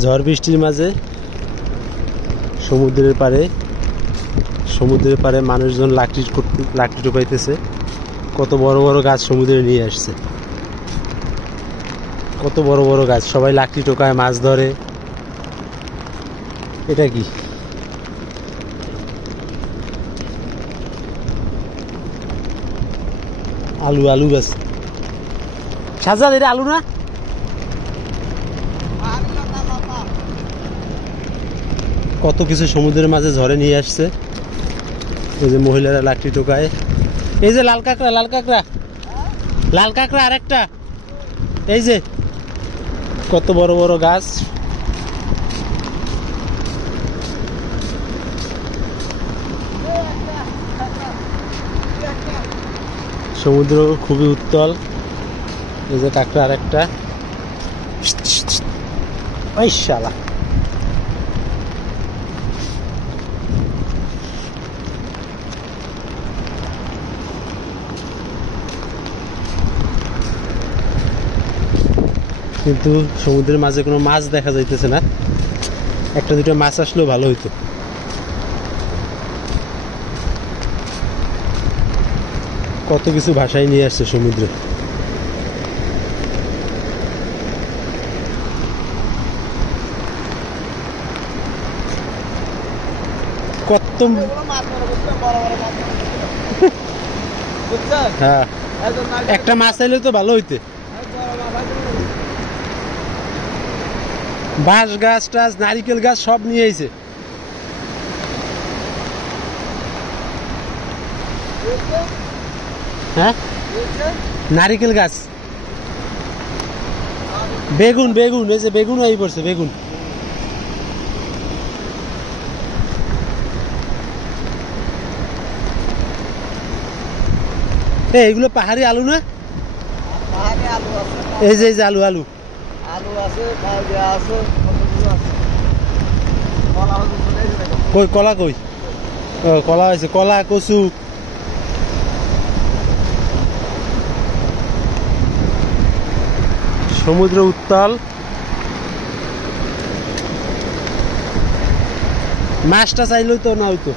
ঝড় বৃষ্টির মাঝে সমুদ্রের পাড়ে মানুষজন লাকড়ি টোপাইতেছে। কত বড় বড় গাছ সমুদ্রে নিয়ে আসছে, কত বড় বড় গাছ, সবাই লাকড়ি টোকায়, মাছ ধরে। এটা কি? আলু গাছ। সাজাদ, এটা আলু না? কত কিছু সমুদ্রের মাঝে ঝড়ে নিয়ে আসছে। এই যে মহিলারা লাকড়ি টোকায়। এই যে লাল কাঁকড়া আরেকটা। এই যে কত বড় বড় গাছ। সমুদ্র খুবই উত্তাল। এই যে কাঁকড়া আরেকটা। ওই শালা, কিন্তু সমুদ্রের মাঝে কোনো মাছ দেখা যাইতেছে না। একটা দুটো মাছ আসলেও ভালো হইতো। কত কিছু ভাষায় নিয়ে আসছে সমুদ্রে। কত হ্যাঁ, একটা মাছ আইলে তো ভালো হইতে। বাঁশ গাছ টাছ, নারিকেল গাছ সব নিয়ে আইছে। হ্যাঁ, নারিকেল গাছ, বেগুন, এই যে বেগুন হয়ে পড়ছে, বেগুন। এইগুলো পাহাড়ি আলু না? এই যে আলু আছে, কই কলা? কই কলা হয়েছে? কলা, কচু। সমুদ্র উত্তাল। মাছটা চাইলেও তো না হইতো।